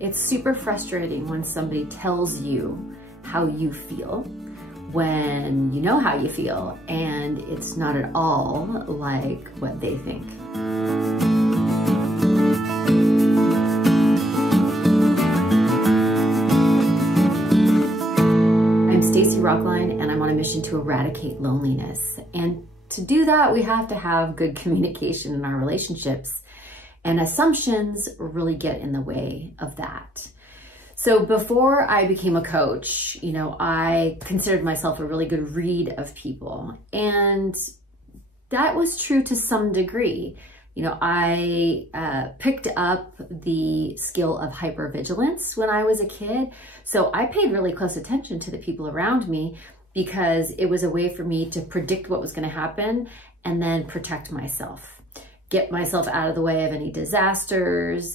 It's super frustrating when somebody tells you how you feel, when you know how you feel, and it's not at all like what they think. I'm Stacy Rocklein, and I'm on a mission to eradicate loneliness. And to do that, we have to have good communication in our relationships. And assumptions really get in the way of that. So before I became a coach, I considered myself a really good read of people. And that was true to some degree. I picked up the skill of hypervigilance when I was a kid. So I paid really close attention to the people around me because it was a way for me to predict what was going to happen and then protect myself. Get myself out of the way of any disasters,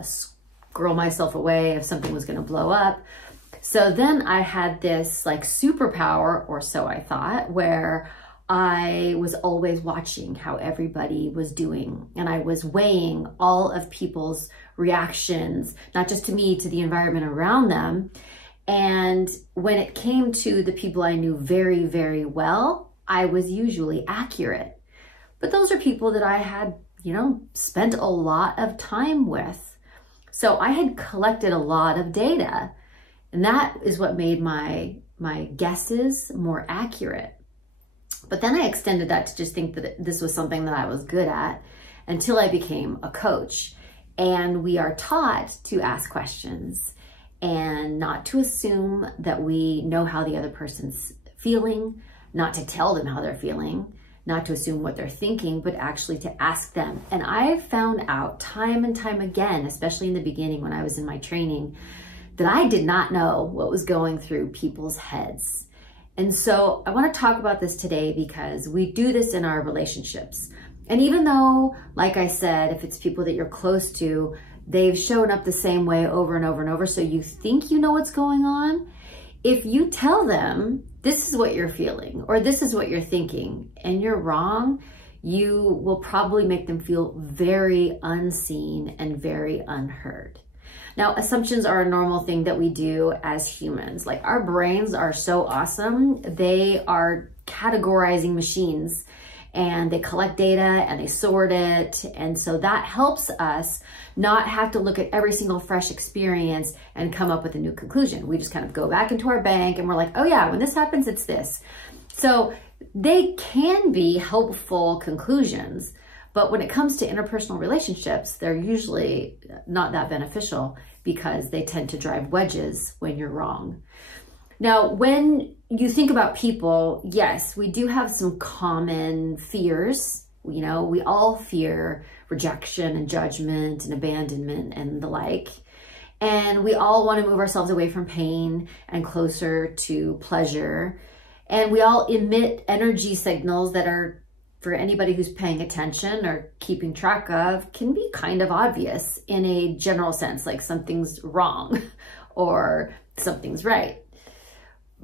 squirrel myself away if something was going to blow up. So then I had this like superpower, or so I thought, where I was always watching how everybody was doing, and I was weighing all of people's reactions, not just to me, to the environment around them. And when it came to the people I knew very, very well, I was usually accurate. But those are people that I had, spent a lot of time with. So I had collected a lot of data, and that is what made my guesses more accurate. But then I extended that to just think that this was something that I was good at until I became a coach. And we are taught to ask questions and not to assume that we know how the other person's feeling, not to tell them how they're feeling, not to assume what they're thinking, but actually to ask them. And I found out time and time again, especially in the beginning when I was in my training, that I did not know what was going through people's heads. And so I want to talk about this today because we do this in our relationships. And even though, like I said, if it's people that you're close to, they've shown up the same way over and over and over, so you think you know what's going on, if you tell them, this is what you're feeling, or this is what you're thinking, and you're wrong, you will probably make them feel very unseen and very unheard. Now, assumptions are a normal thing that we do as humans. Like, our brains are so awesome. They are categorizing machines, and they collect data and they sort it. And so that helps us not have to look at every single fresh experience and come up with a new conclusion. We just kind of go back into our bank and we're like, oh yeah, when this happens, it's this. So they can be helpful conclusions, but when it comes to interpersonal relationships, they're usually not that beneficial because they tend to drive wedges when you're wrong. Now, when you think about people, yes, we do have some common fears. We all fear rejection and judgment and abandonment and the like. And we all want to move ourselves away from pain and closer to pleasure. And we all emit energy signals that are, for anybody who's paying attention or keeping track of, can be kind of obvious in a general sense, like something's wrong or something's right.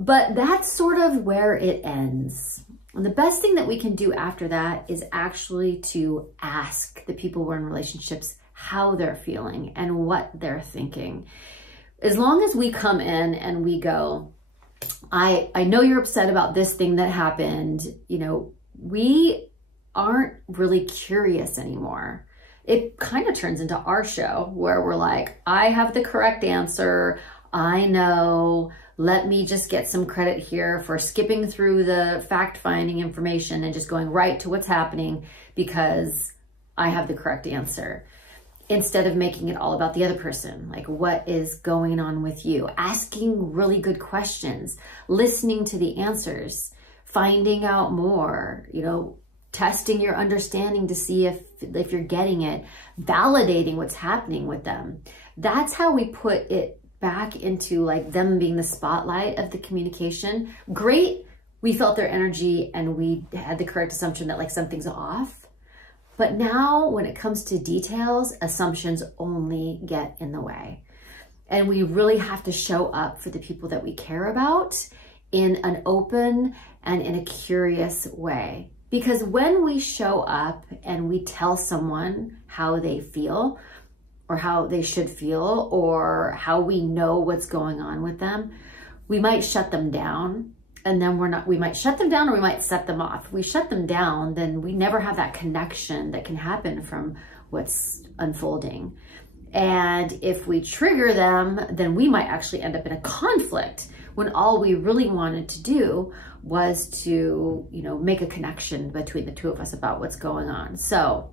But that's sort of where it ends. And the best thing that we can do after that is actually to ask the people we're in relationships how they're feeling and what they're thinking. As long as we come in and we go, I know you're upset about this thing that happened, we aren't really curious anymore. It kind of turns into our show where we're like, I have the correct answer. I know. Let me just get some credit here for skipping through the fact-finding information and just going right to what's happening because I have the correct answer. Instead of making it all about the other person, like what is going on with you? Asking really good questions, listening to the answers, finding out more, testing your understanding to see if you're getting it, validating what's happening with them. That's how we put it back into like them being the spotlight of the communication. Great, we felt their energy and we had the correct assumption that like something's off. But now when it comes to details, assumptions only get in the way. And we really have to show up for the people that we care about in an open and in a curious way. Because when we show up and we tell someone how they feel, or how they should feel or how we know what's going on with them, we might shut them down. And then we might shut them down or we might set them off. If we shut them down, then we never have that connection that can happen from what's unfolding. And if we trigger them, then we might actually end up in a conflict when all we really wanted to do was to, make a connection between the two of us about what's going on. So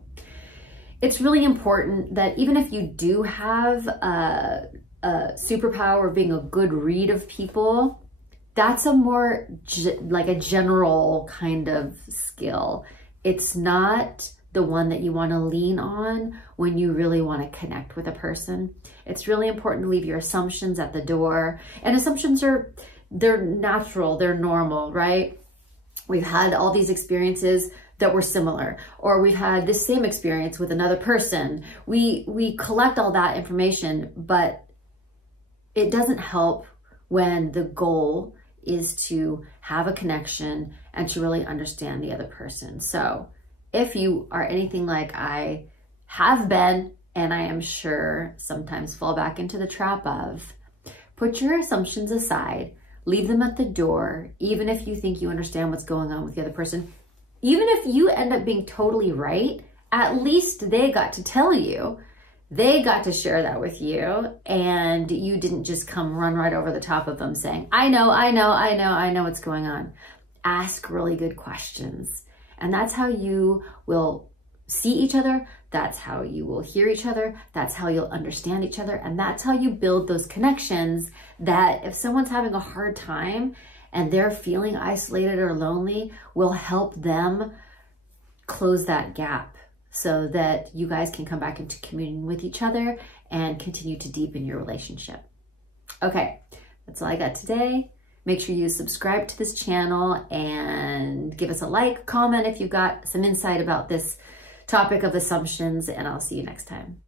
it's really important that even if you do have a superpower of being a good read of people, that's a more like a general kind of skill. It's not the one that you want to lean on when you really want to connect with a person. It's really important to leave your assumptions at the door. And assumptions they're natural, they're normal, right? We've had all these experiences that were similar, or we've had this same experience with another person. We collect all that information, but it doesn't help when the goal is to have a connection and to really understand the other person. So if you are anything like I have been, and I am sure sometimes fall back into the trap of, put your assumptions aside, leave them at the door, even if you think you understand what's going on with the other person. Even if you end up being totally right, at least they got to tell you. They got to share that with you, and you didn't just come run right over the top of them saying, I know what's going on. Ask really good questions. And that's how you will see each other. That's how you will hear each other. That's how you'll understand each other. And that's how you build those connections that if someone's having a hard time and they're feeling isolated or lonely, will help them close that gap, so that you guys can come back into communion with each other and continue to deepen your relationship. Okay, that's all I got today. Make sure you subscribe to this channel and give us a like, comment if you've got some insight about this topic of assumptions, and I'll see you next time.